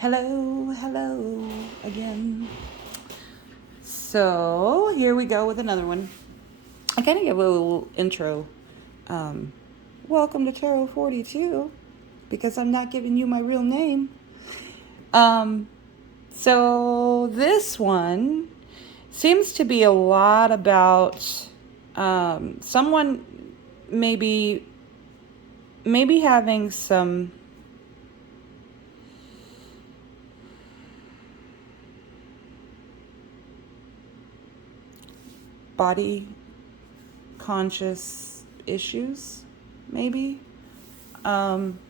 Hello again. So here we go with another one. I kind of give a little intro. Um, Welcome to Tarot 42 because I'm not giving you my real name. Um, so this one seems to be a lot about someone maybe having some body conscious issues, maybe. Um,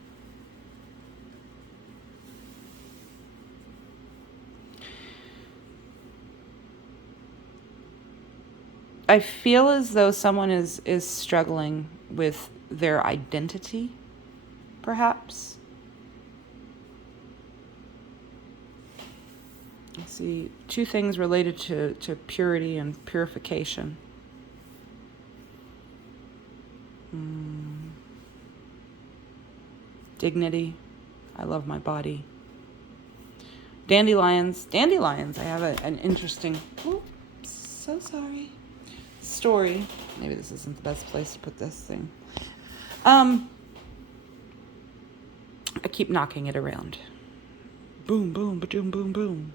I feel as though someone is struggling with their identity, perhaps. I see two things related to purity and purification. Dignity. I love my body. Dandelions. I have an interesting, so sorry, story. Maybe this isn't the best place to put this thing. I keep knocking it around. Boom, boom, ba-doom, boom, boom.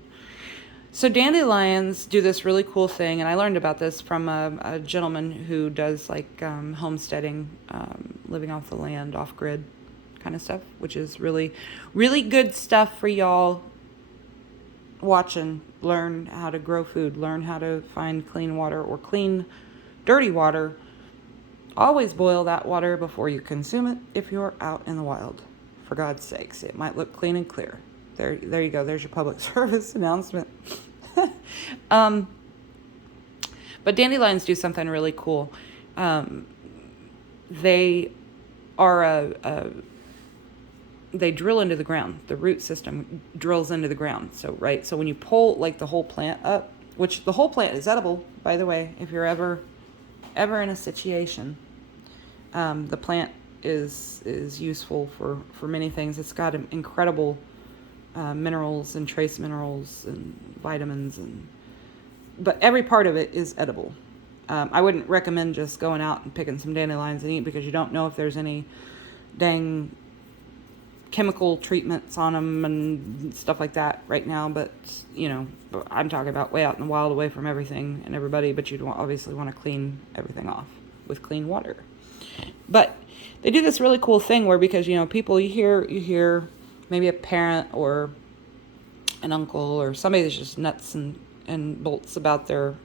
So dandelions do this really cool thing, and I learned about this from a gentleman who does like homesteading, living off the land, off grid kind of stuff, which is really, really good stuff for y'all watching. Learn how to grow food, learn how to find clean water or clean, dirty water. Always boil that water before you consume it if you're out in the wild. For God's sakes, it might look clean and clear. There you go. There's your public service announcement. But dandelions do something really cool. They are they drill into the ground. The root system drills into the ground. So when you pull like the whole plant up, which the whole plant is edible, by the way, if you're ever in a situation, the plant is useful for many things. It's got incredible minerals and trace minerals and vitamins, but every part of it is edible. I wouldn't recommend just going out and picking some dandelions and eat, because you don't know if there's any dang chemical treatments on them and stuff like that right now. But I'm talking about way out in the wild, away from everything and everybody. But you'd obviously want to clean everything off with clean water. But they do this really cool thing where, because people, you hear maybe a parent or an uncle or somebody that's just nuts and bolts about their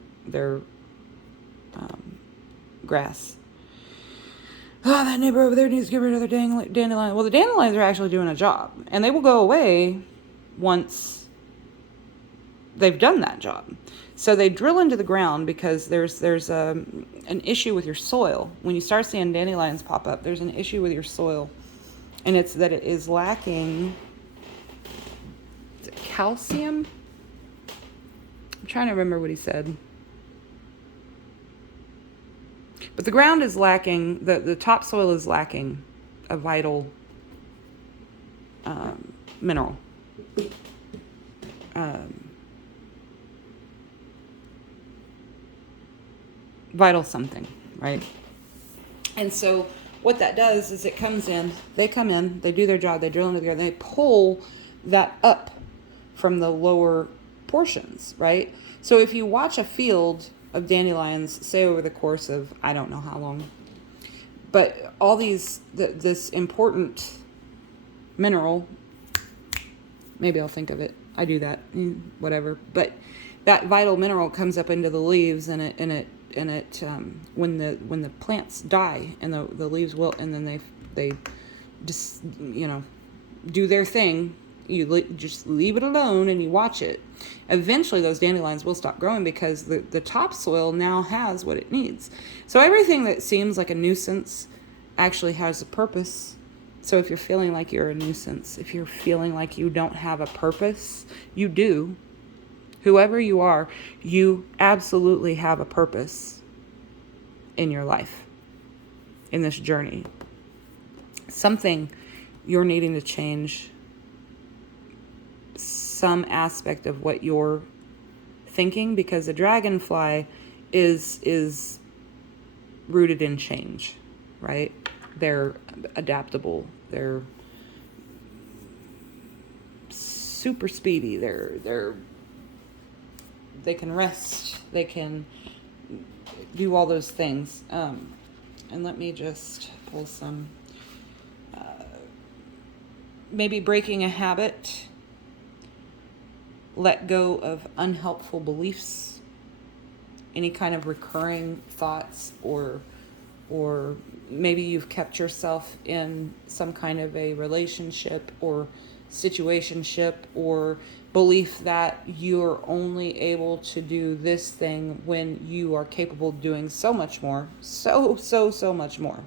grass. Oh, that neighbor over there needs to get rid of their dandelion. Well, the dandelions are actually doing a job, and they will go away once they've done that job. So they drill into the ground because there's an issue with your soil. When you start seeing dandelions pop up, there's an issue with your soil, and it's that it is lacking calcium. I'm trying to remember what he said. But the ground is lacking, the topsoil is lacking a vital mineral. Vital something, right? And so what that does is they come in, they do their job, they drill into the ground, they pull that up from the lower portions, right? So if you watch a field of dandelions, say over the course of, I don't know how long, but all this important mineral, maybe I'll think of it. I do that, whatever. But that vital mineral comes up into the leaves, and it when the plants die and the leaves wilt, and then they just do their thing. You just leave it alone and you watch it. Eventually those dandelions will stop growing, because the topsoil now has what it needs. So everything that seems like a nuisance actually has a purpose. So if you're feeling like you're a nuisance, if you're feeling like you don't have a purpose, you do. Whoever you are, you absolutely have a purpose in your life, in this journey. Something you're needing to change some aspect of what you're thinking, because the dragonfly is rooted in change, right? They're adaptable. They're super speedy. They can rest. They can do all those things. And let me just pull some. Maybe breaking a habit. Let go of unhelpful beliefs. Any kind of recurring thoughts, or maybe you've kept yourself in some kind of a relationship or situationship or belief that you're only able to do this thing when you are capable of doing so much more, so much more,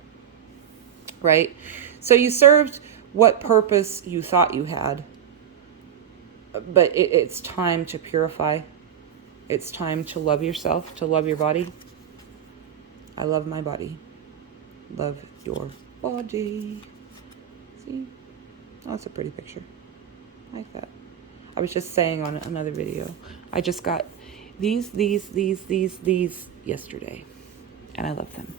right? So you served what purpose you thought you had, but it's time to purify. It's time to love yourself, to love your body. I love my body. Love your body. See? Oh, that's a pretty picture. I like that. I was just saying on another video, I just got these yesterday, and I love them.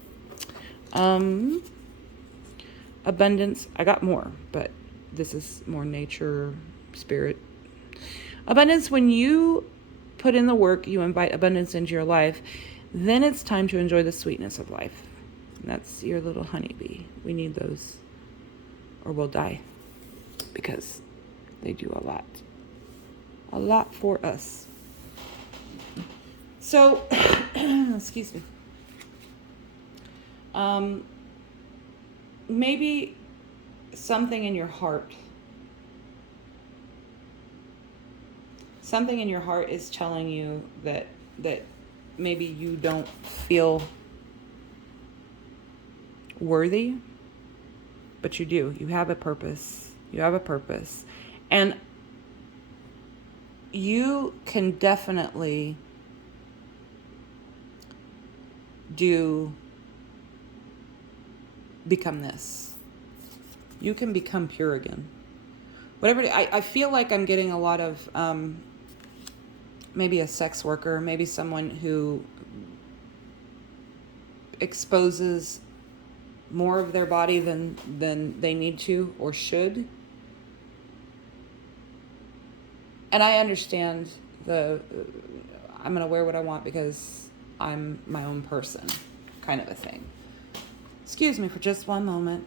Abundance. I got more, but this is more nature, spirit. Abundance. When you put in the work, you invite abundance into your life, then it's time to enjoy the sweetness of life. And that's your little honeybee. We need those, or we'll die, because they do a lot for us. So, excuse me. Maybe something in your heart is telling you that maybe you don't feel worthy, but you do. You have a purpose. And you can definitely become this. You can become pure again. Whatever. I feel like I'm getting a lot of maybe a sex worker, maybe someone who exposes more of their body than they need to or should. And I understand I'm going to wear what I want because I'm my own person kind of a thing. Excuse me for just one moment.